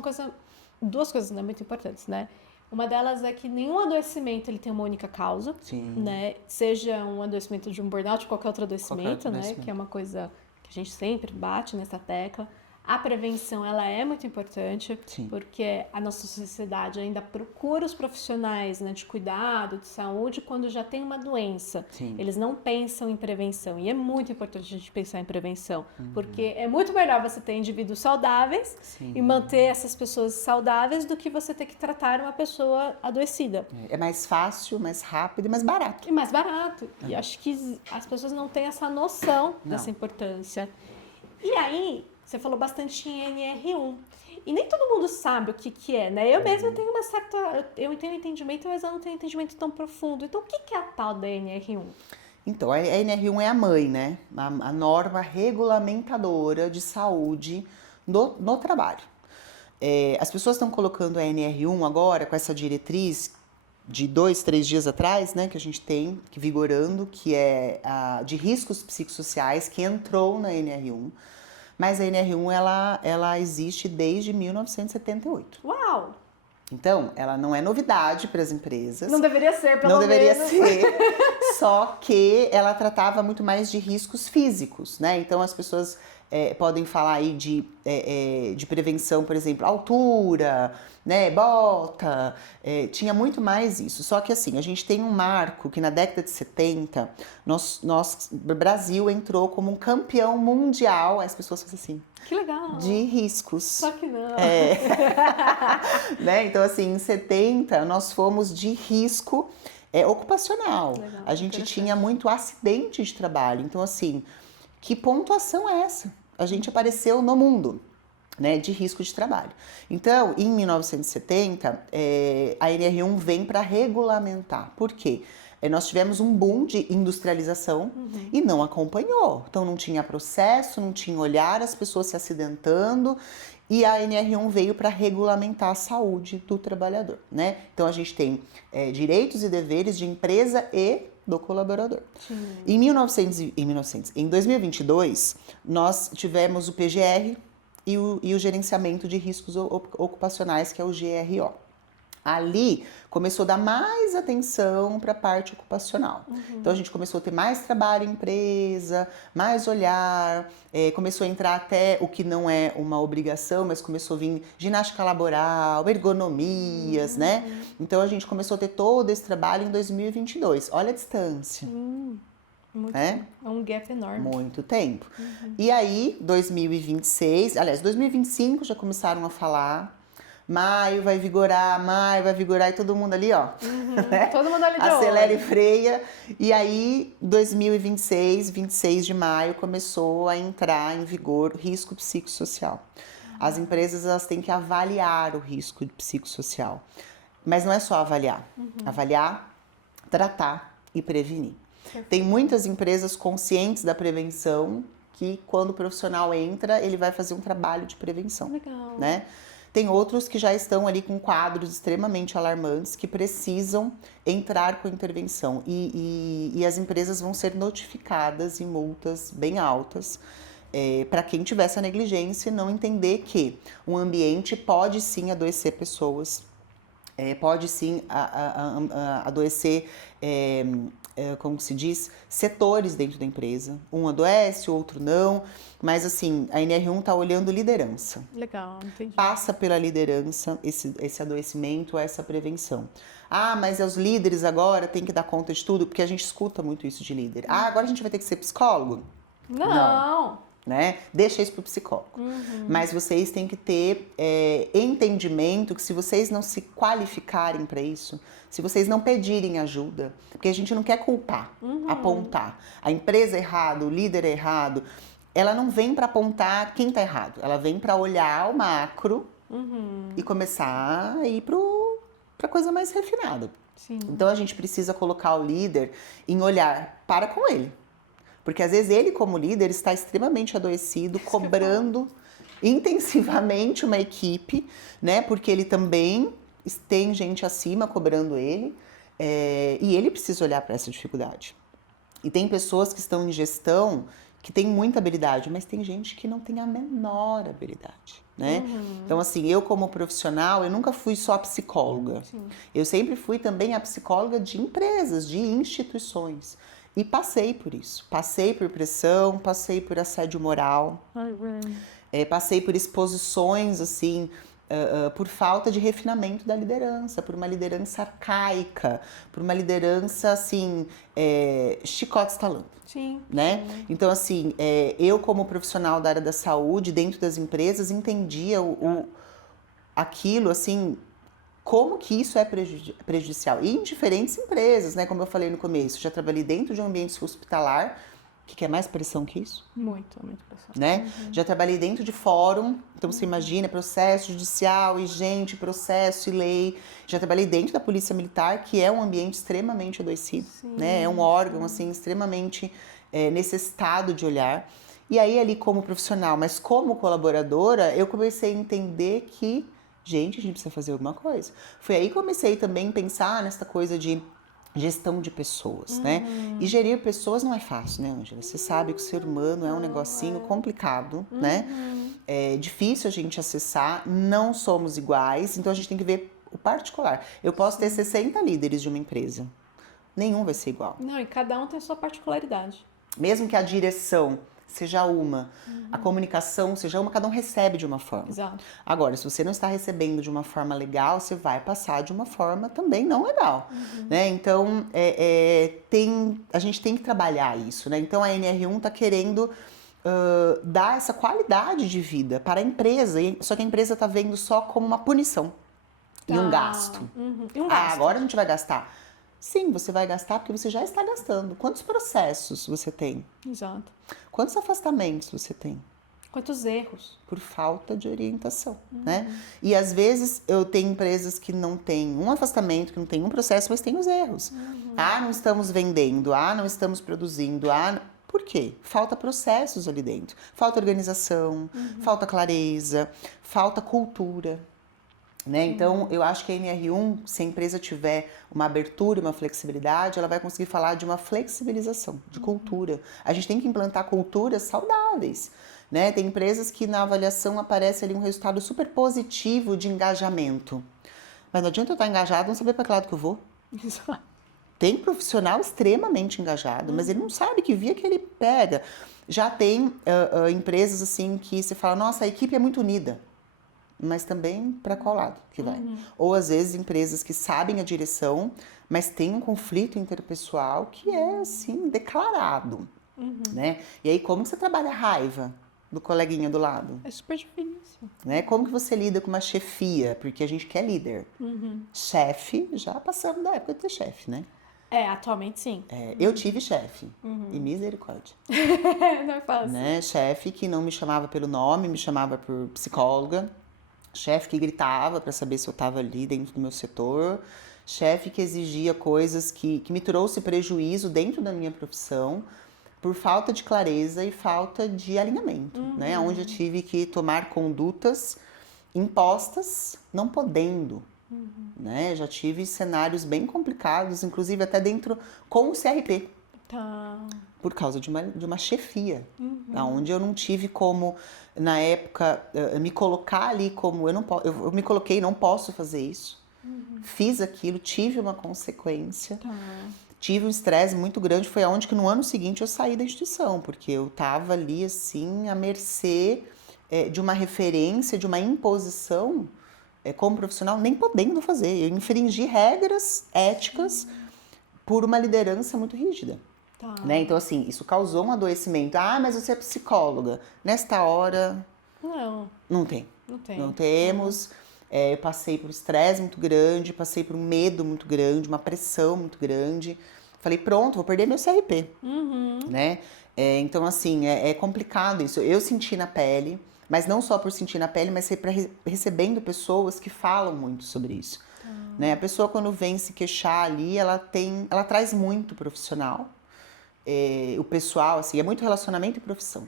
duas coisas, né, muito importantes, né? Uma delas é que nenhum adoecimento ele tem uma única causa, né? Seja um adoecimento de um burnout ou qualquer outro adoecimento, né? Que é uma coisa que a gente sempre bate nessa tecla. A prevenção, ela é muito importante, porque a nossa sociedade ainda procura os profissionais, né, de cuidado, de saúde, quando já tem uma doença. Eles não pensam em prevenção. E é muito importante a gente pensar em prevenção, porque é muito melhor você ter indivíduos saudáveis e manter essas pessoas saudáveis do que você ter que tratar uma pessoa adoecida. É mais fácil, mais rápido e mais barato. E mais barato. E acho que as pessoas não têm essa noção dessa importância. E aí, você falou bastante em NR1. E nem todo mundo sabe o que é, né? Eu mesma tenho uma certa... Eu tenho entendimento, mas eu não tenho entendimento tão profundo. Então, o que é a tal da NR1? Então, a NR1 é a mãe, né? A norma regulamentadora de saúde no trabalho. As pessoas estão colocando a NR1 agora com essa diretriz de 2, 3 dias atrás, né? Que a gente tem vigorando, que é a de riscos psicossociais, que entrou na NR1. Mas a NR1, ela existe desde 1978. Uau! Então, ela não é novidade para as empresas. Não deveria ser, pelo menos. Não deveria ser, só que ela tratava muito mais de riscos físicos, né? Então, as pessoas podem falar aí de prevenção, por exemplo, altura, né, bota, tinha muito mais isso. Só que assim, a gente tem um marco que na década de 70, o Brasil entrou como um campeão mundial, as pessoas fazem assim, Que legal. de riscos. Só que não. Né? Então assim, em 70 nós fomos de risco ocupacional. Legal, A gente tinha muito acidente de trabalho. Então assim, que pontuação é essa? A gente apareceu no mundo, né, de risco de trabalho. Então, em 1970, a NR1 vem para regulamentar. Por quê? Nós tivemos um boom de industrialização e não acompanhou. Então, não tinha processo, não tinha olhar, as pessoas se acidentando. E a NR1 veio para regulamentar a saúde do trabalhador, né? Então, a gente tem direitos e deveres de empresa e do colaborador. Em 2022, nós tivemos o PGR e o gerenciamento de riscos ocupacionais, que é o GRO. Ali começou a dar mais atenção para a parte ocupacional. Então a gente começou a ter mais trabalho em empresa, mais olhar, começou a entrar até o que não é uma obrigação, mas começou a vir ginástica laboral, ergonomias, né? Então a gente começou a ter todo esse trabalho em 2022. Olha a distância. Muito, é um gap enorme. Muito tempo. E aí, 2026, aliás, 2025 já começaram a falar. Maio vai vigorar, e todo mundo ali, ó. Né? Todo mundo ali de acelera olho. e freia. E aí, 2026, 26 de maio, começou a entrar em vigor o risco psicossocial. As empresas, elas têm que avaliar o risco psicossocial. Mas não é só avaliar. Avaliar, tratar e prevenir. Tem muitas empresas conscientes da prevenção que, quando o profissional entra, ele vai fazer um trabalho de prevenção. Legal. Né? Tem outros que já estão ali com quadros extremamente alarmantes que precisam entrar com intervenção. E as empresas vão ser notificadas em multas bem altas para quem tiver essa negligência e não entender que um ambiente pode sim adoecer pessoas, pode sim adoecer, como se diz, setores dentro da empresa. Um adoece, o outro não. Mas assim, a NR1 está olhando liderança. Legal, entendi. Passa pela liderança esse adoecimento, essa prevenção. Ah, mas os líderes agora têm que dar conta de tudo, porque a gente escuta muito isso de líder. Ah, agora a gente vai ter que ser psicólogo? Não. Né? Deixa isso para o psicólogo. Mas vocês têm que ter entendimento que se vocês não se qualificarem para isso, se vocês não pedirem ajuda, porque a gente não quer culpar, apontar. A empresa é errada, o líder é errado, ela não vem para apontar quem está errado, ela vem para olhar o macro e começar a ir para coisa mais refinada. Sim. Então a gente precisa colocar o líder em olhar para com ele. Porque às vezes ele, como líder, está extremamente adoecido, cobrando intensivamente uma equipe, né? Porque ele também tem gente acima cobrando ele, e ele precisa olhar para essa dificuldade. E tem pessoas que estão em gestão que têm muita habilidade, mas tem gente que não tem a menor habilidade, né? Então, assim, eu como profissional, eu nunca fui só psicóloga. Sim. Eu sempre fui também a psicóloga de empresas, de instituições. E passei por isso. Passei por pressão, passei por assédio moral, passei por exposições, assim, por falta de refinamento da liderança, por uma liderança arcaica, por uma liderança, assim, chicote estalando. Sim. Né? Então, assim, eu como profissional da área da saúde, dentro das empresas, entendia aquilo, assim, como que isso é prejudicial. E em diferentes empresas, né? Como eu falei no começo, já trabalhei dentro de um ambiente hospitalar, que quer mais pressão que isso? Muito pressão. Né? Já trabalhei dentro de fórum, então você imagina, processo judicial e gente, processo e lei. Já trabalhei dentro da Polícia Militar, que é um ambiente extremamente adoecido, né? É um órgão, assim, extremamente necessitado de olhar. E aí, ali como profissional, mas como colaboradora, eu comecei a entender que gente, a gente precisa fazer alguma coisa. Foi aí que comecei também a pensar nessa coisa de gestão de pessoas, né? E gerir pessoas não é fácil, né, Ângela? Você sabe que o ser humano é um negocinho complicado, né? É difícil a gente acessar, não somos iguais, então a gente tem que ver o particular. Eu posso ter 60 líderes de uma empresa, nenhum vai ser igual. Não, e cada um tem a sua particularidade. Mesmo que a direção seja uma. A comunicação seja uma, cada um recebe de uma forma. Exato. Agora, se você não está recebendo de uma forma legal, você vai passar de uma forma também não legal, né? Então, a gente tem que trabalhar isso, né? Então, a NR1 está querendo dar essa qualidade de vida para a empresa, só que a empresa está vendo só como uma punição e um gasto. E um gasto. Agora a gente vai gastar. Sim, você vai gastar porque você já está gastando. Quantos processos você tem? Exato. Quantos afastamentos você tem? Quantos erros? Por falta de orientação, né? E às vezes eu tenho empresas que não têm um afastamento, que não tem um processo, mas tem os erros. Não estamos vendendo, não estamos produzindo, Por quê? Falta processos ali dentro. Falta organização, falta clareza, falta cultura. Né? Então, eu acho que a NR1, se a empresa tiver uma abertura, uma flexibilidade, ela vai conseguir falar de uma flexibilização, de cultura. A gente tem que implantar culturas saudáveis. Né? Tem empresas que na avaliação aparece ali um resultado super positivo de engajamento. Mas não adianta eu estar engajado e não saber para que lado que eu vou. Exato. Tem profissional extremamente engajado, mas ele não sabe que via que ele pega. Já tem empresas assim que você fala, nossa, a equipe é muito unida. Mas também para qual lado que vai? Ou às vezes empresas que sabem a direção, mas tem um conflito interpessoal que é assim, declarado. Né? E aí como que você trabalha a raiva do coleguinha do lado? É super difícil. Né? Como que você lida com uma chefia? Porque a gente quer líder. Chefe, já passamos da época de ter chefe, né? Atualmente sim. Eu tive chefe, e misericórdia. Não é fácil. Né? Chefe que não me chamava pelo nome, me chamava por psicóloga. Chefe que gritava para saber se eu estava ali dentro do meu setor. Chefe que exigia coisas que me trouxe prejuízo dentro da minha profissão por falta de clareza e falta de alinhamento. Né? Onde eu tive que tomar condutas impostas, não podendo. Né? Já tive cenários bem complicados, inclusive até dentro com o CRP. Tá. Por causa de uma chefia, onde eu não tive como, na época, me colocar ali como eu me coloquei, não posso fazer isso. Fiz aquilo, tive uma consequência, tive um estresse muito grande, foi aonde que no ano seguinte eu saí da instituição, porque eu estava ali assim, à mercê de uma referência, de uma imposição como profissional, nem podendo fazer. Eu infringi regras éticas por uma liderança muito rígida. Né? Então, assim, isso causou um adoecimento. Mas você é psicóloga. Nesta hora, não tem. Não temos. Eu passei por estresse muito grande, passei por um medo muito grande, uma pressão muito grande. Falei, pronto, vou perder meu CRP. Né? Então, assim, é complicado isso. Eu senti na pele, mas não só por sentir na pele, mas recebendo pessoas que falam muito sobre isso. Né? A pessoa, quando vem se queixar ali, ela traz muito profissional. O pessoal, assim, é muito relacionamento e profissão.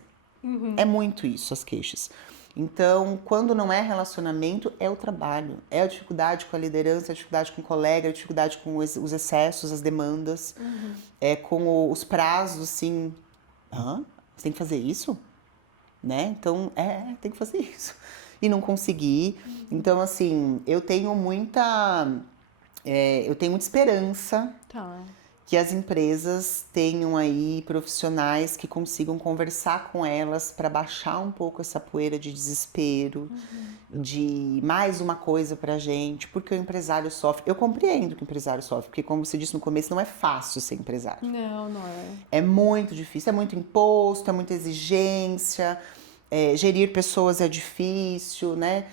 É muito isso, as queixas. Então, quando não é relacionamento, é o trabalho. É a dificuldade com a liderança, a dificuldade com o colega, a dificuldade com os excessos, as demandas, com os prazos, assim. Você tem que fazer isso? Né? Então, tem que fazer isso. E não conseguir. Então, assim, eu tenho muita esperança. Que as empresas tenham aí profissionais que consigam conversar com elas para baixar um pouco essa poeira de desespero, de mais uma coisa pra gente, porque o empresário sofre. Eu compreendo que o empresário sofre, porque como você disse no começo, não é fácil ser empresário. Não é. É muito difícil, é muito imposto, é muita exigência, gerir pessoas é difícil, né?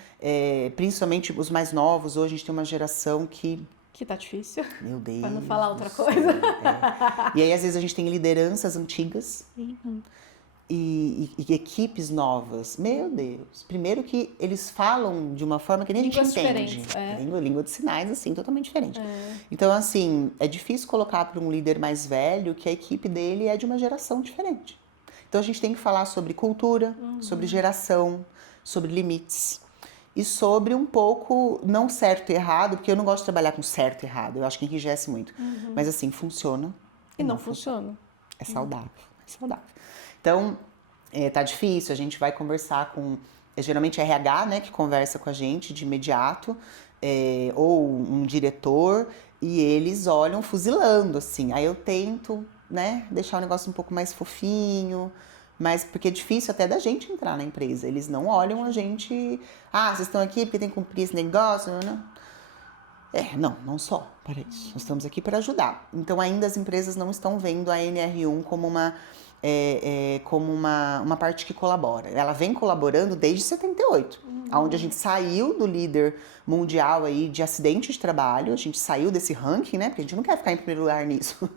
Principalmente os mais novos, hoje a gente tem uma geração que tá difícil. Meu Deus. Pra não falar outra coisa. E aí, às vezes, a gente tem lideranças antigas e equipes novas. Meu Deus. Primeiro que eles falam de uma forma que nem Línguas a gente entende. diferentes. Língua de sinais, assim, totalmente diferente. Então, assim, é difícil colocar para um líder mais velho que a equipe dele é de uma geração diferente. Então, a gente tem que falar sobre cultura, sobre geração, sobre limites. E sobre um pouco, não certo e errado, porque eu não gosto de trabalhar com certo e errado, eu acho que enrijece muito. Mas assim, funciona. E não funciona. É saudável, é saudável. Então, tá difícil, a gente vai conversar com, geralmente é RH, né, que conversa com a gente de imediato, ou um diretor, e eles olham fuzilando, assim. Aí eu tento, né, deixar o negócio um pouco mais fofinho, mas porque é difícil até da gente entrar na empresa. Eles não olham a gente, vocês estão aqui porque tem que cumprir esse negócio, não. Não só para isso. Nós estamos aqui para ajudar. Então, ainda as empresas não estão vendo a NR1 como uma parte que colabora. Ela vem colaborando desde 78, onde a gente saiu do líder mundial aí de acidente de trabalho, a gente saiu desse ranking, né? Porque a gente não quer ficar em primeiro lugar nisso.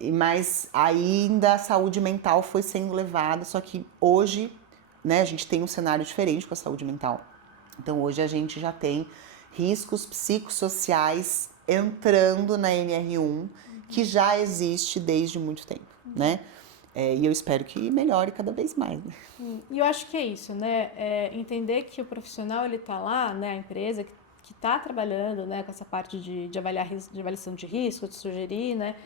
Mas ainda a saúde mental foi sendo levada, só que hoje, né, a gente tem um cenário diferente com a saúde mental. Então, hoje a gente já tem riscos psicossociais entrando na NR1, que já existe desde muito tempo, né? E eu espero que melhore cada vez mais, né? E eu acho que é isso, né? Entender que o profissional, ele tá lá, né? A empresa que tá trabalhando, né? Com essa parte de avaliação de risco, de sugerir, né?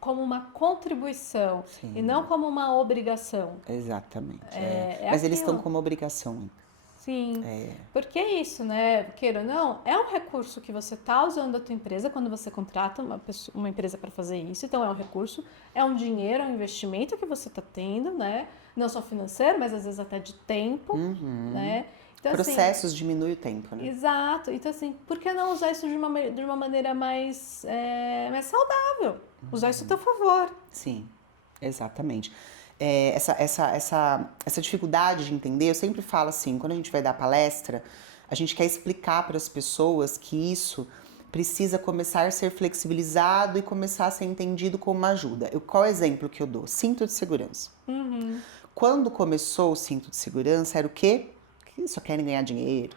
Como uma contribuição. Sim. E não como uma obrigação. Exatamente. Mas eles estão como obrigação. Sim, porque é isso, né? Queira ou não, é um recurso que você está usando a tua empresa quando você contrata uma empresa para fazer isso. Então, é um recurso, é um dinheiro, é um investimento que você está tendo, né? Não só financeiro, mas às vezes até de tempo, né? Então, processos assim, diminui o tempo, né? Exato. Então, assim, por que não usar isso de uma maneira mais saudável? Usar isso a teu favor. Sim, exatamente. Essa dificuldade de entender, eu sempre falo assim, quando a gente vai dar palestra, a gente quer explicar para as pessoas que isso precisa começar a ser flexibilizado e começar a ser entendido como uma ajuda. Qual é o exemplo que eu dou? Cinto de segurança. Quando começou o cinto de segurança, era o quê? Que só querem ganhar dinheiro,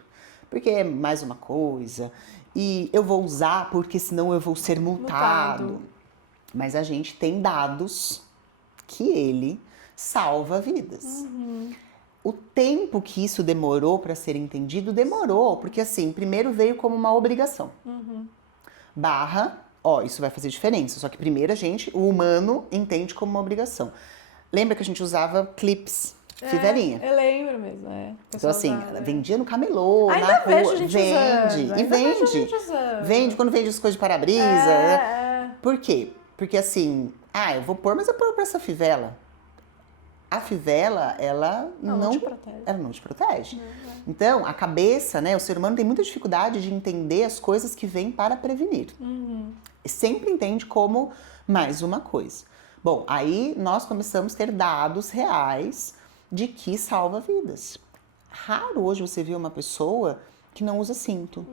porque é mais uma coisa, e eu vou usar porque senão eu vou ser multado. Mas a gente tem dados que ele salva vidas. O tempo que isso demorou para ser entendido, demorou, porque assim, primeiro veio como uma obrigação. Isso vai fazer diferença, só que primeiro o humano entende como uma obrigação. Lembra que a gente usava clips, fivelinha? Eu lembro mesmo, Então assim, vendia no camelô, na rua, vende, quando vende as coisas de para-brisa. Por quê? Porque assim, eu vou pôr, mas eu pôr pra essa fivela. A fivela, ela não te protege. Então, a cabeça, né, o ser humano tem muita dificuldade de entender as coisas que vêm para prevenir. E sempre entende como mais uma coisa. Bom, aí nós começamos a ter dados reais de que salva vidas. Raro hoje você ver uma pessoa que não usa cinto.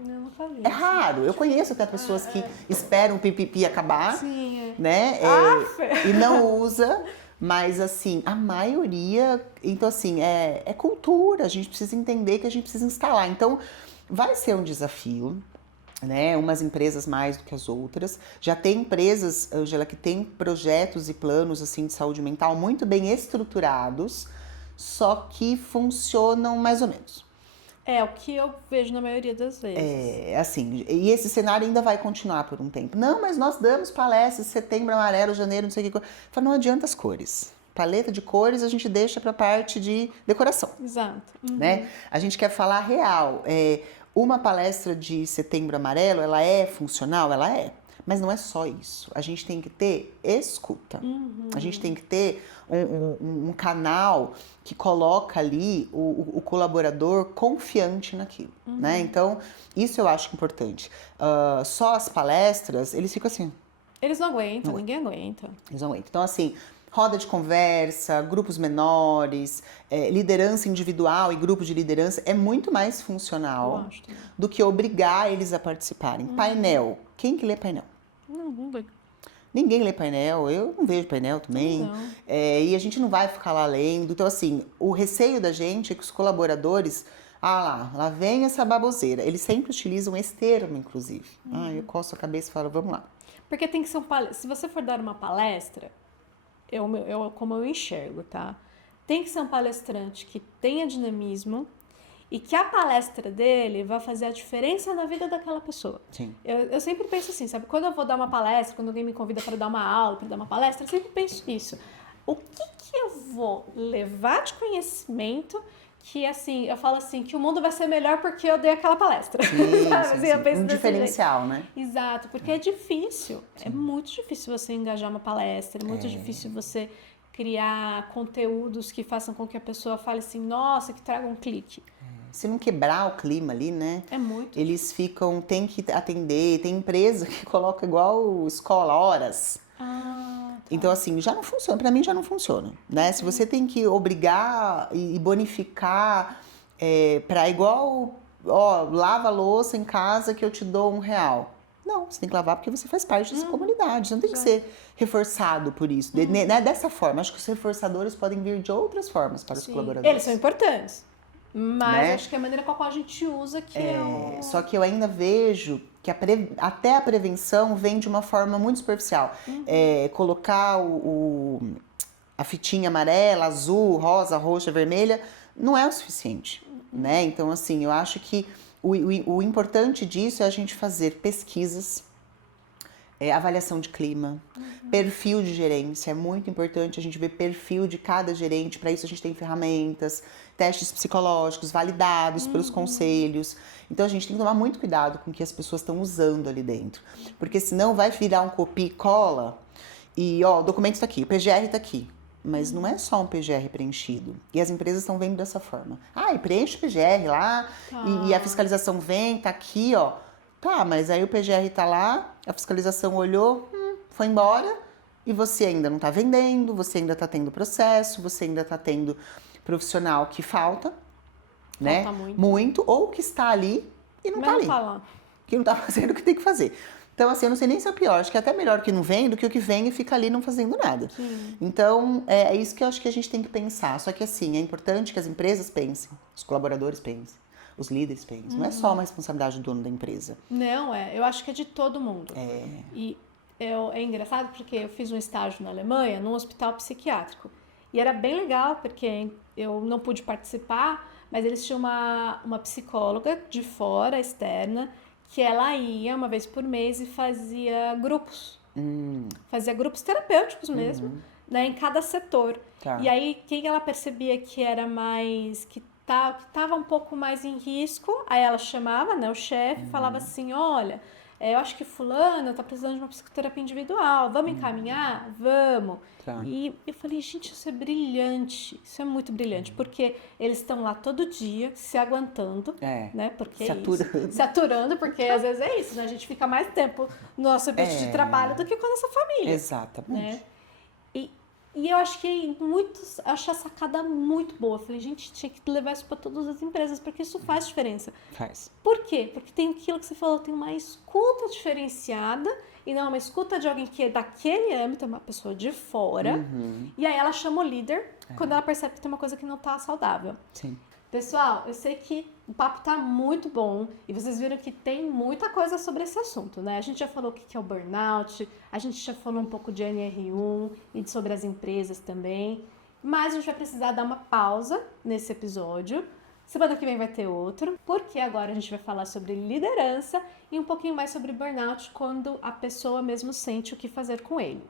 É raro. Eu conheço até pessoas que esperam o pipipi acabar, né? E não usa, mas assim, a maioria... Então assim, é cultura, a gente precisa entender que a gente precisa instalar. Então, vai ser um desafio, né? Umas empresas mais do que as outras. Já tem empresas, Ângela, que tem projetos e planos assim de saúde mental muito bem estruturados, só que funcionam mais ou menos. É o que eu vejo na maioria das vezes. Assim, e esse cenário ainda vai continuar por um tempo. Não, mas nós damos palestras, setembro, amarelo, janeiro, não sei o que. Fala, não adianta as cores. Paleta de cores a gente deixa para parte de decoração. Exato. Né? A gente quer falar real. Uma palestra de setembro amarelo, ela é funcional? Ela é. Mas não é só isso. A gente tem que ter escuta. A gente tem que ter um canal que coloca ali o colaborador confiante naquilo. Né? Então, isso eu acho importante. Só as palestras, eles ficam assim. Eles não aguentam, ninguém aguenta. Eles não aguentam. Então, assim, roda de conversa, grupos menores, liderança individual e grupos de liderança é muito mais funcional do que obrigar eles a participarem. Painel. Quem que lê painel? Não lê. Ninguém lê painel, eu não vejo painel também. E a gente não vai ficar lá lendo. Então, assim, o receio da gente é que os colaboradores... lá vem essa baboseira. Eles sempre utilizam esse termo, inclusive. Eu coço a cabeça e falo, vamos lá. Porque tem que ser se você for dar uma palestra, como eu enxergo, tá? Tem que ser um palestrante que tenha dinamismo e que a palestra dele vai fazer a diferença na vida daquela pessoa. Sim. Eu sempre penso assim, sabe? Quando eu vou dar uma palestra, quando alguém me convida para dar uma aula, para dar uma palestra, eu sempre penso isso. O que eu vou levar de conhecimento que, assim, eu falo assim, que o mundo vai ser melhor porque eu dei aquela palestra. Sim, sabe? sim. Eu penso um diferencial, jeito. Né? Exato, porque é difícil. É muito difícil você engajar uma palestra, é muito difícil você criar conteúdos que façam com que a pessoa fale assim, nossa, que traga um clique. Se não quebrar o clima ali, né? É muito. Eles ficam, tem que atender, tem empresa que coloca igual escola, horas. Ah, tá. Então, assim, já não funciona, pra mim já não funciona, né? Se você tem que obrigar e bonificar pra igual, ó, lava a louça em casa que eu te dou R$1. Não, você tem que lavar porque você faz parte dessa comunidade, você não tem que ser reforçado por isso, né? Dessa forma. Acho que os reforçadores podem vir de outras formas para os colaboradores. Eles são importantes, mas Né? acho que a maneira com a qual a gente usa que Só que eu ainda vejo que até a prevenção vem de uma forma muito superficial. Colocar a fitinha amarela, azul, rosa, roxa, vermelha, não é o suficiente, né? Então, assim, eu acho que o importante disso é a gente fazer pesquisas, avaliação de clima, perfil de gerência, é muito importante a gente ver perfil de cada gerente, para isso a gente tem ferramentas, testes psicológicos validados pelos conselhos. Então a gente tem que tomar muito cuidado com o que as pessoas estão usando ali dentro, porque senão vai virar um copia e cola e, ó, o documento está aqui, o PGR está aqui. Mas não é só um PGR preenchido. E as empresas estão vendo dessa forma. Ah, e preenche o PGR lá, e a fiscalização vem, tá aqui, ó. Tá, mas aí o PGR tá lá, a fiscalização olhou, foi embora, e você ainda não tá vendendo, você ainda tá tendo processo, você ainda tá tendo profissional que falta, né? Falta muito. Muito, ou que está ali e não mas tá não ali. tá lá. Que não tá fazendo o que tem que fazer. Então, assim, eu não sei nem se é o pior. Acho que é até melhor que não vem do que o que vem e fica ali não fazendo nada. Sim. Então, é isso que eu acho que a gente tem que pensar. Só que, assim, é importante que as empresas pensem, os colaboradores pensem, os líderes pensem. Não é só uma responsabilidade do dono da empresa. Não, eu acho que é de todo mundo. E é engraçado porque eu fiz um estágio na Alemanha, num hospital psiquiátrico. E era bem legal, porque eu não pude participar, mas eles tinham uma psicóloga de fora, externa, que ela ia uma vez por mês e fazia grupos. Fazia grupos terapêuticos mesmo, né, em cada setor. Tá. E aí, quem ela percebia que era mais... que estava um pouco mais em risco, aí ela chamava, né, o chefe e falava assim, olha, eu acho que fulano tá precisando de uma psicoterapia individual, vamos encaminhar? Vamos. Tá. E eu falei, gente, isso é brilhante, isso é muito brilhante, porque eles estão lá todo dia se aguentando, né, porque se aturando. se aturando, porque às vezes é isso, né, a gente fica mais tempo no nosso ambiente de trabalho do que com a nossa família. Exatamente. Né? E eu achei achei a sacada muito boa. Eu falei, gente, tinha que levar isso para todas as empresas, porque isso faz diferença. Faz. Por quê? Porque tem aquilo que você falou, tem uma escuta diferenciada, e não uma escuta de alguém que é daquele âmbito, é uma pessoa de fora. E aí ela chama o líder quando ela percebe que tem uma coisa que não tá saudável. Sim. Pessoal, eu sei que o papo tá muito bom e vocês viram que tem muita coisa sobre esse assunto, né? A gente já falou o que é o burnout, a gente já falou um pouco de NR1 e sobre as empresas também, mas a gente vai precisar dar uma pausa nesse episódio. Semana que vem vai ter outro, porque agora a gente vai falar sobre liderança e um pouquinho mais sobre burnout quando a pessoa mesmo sente o que fazer com ele.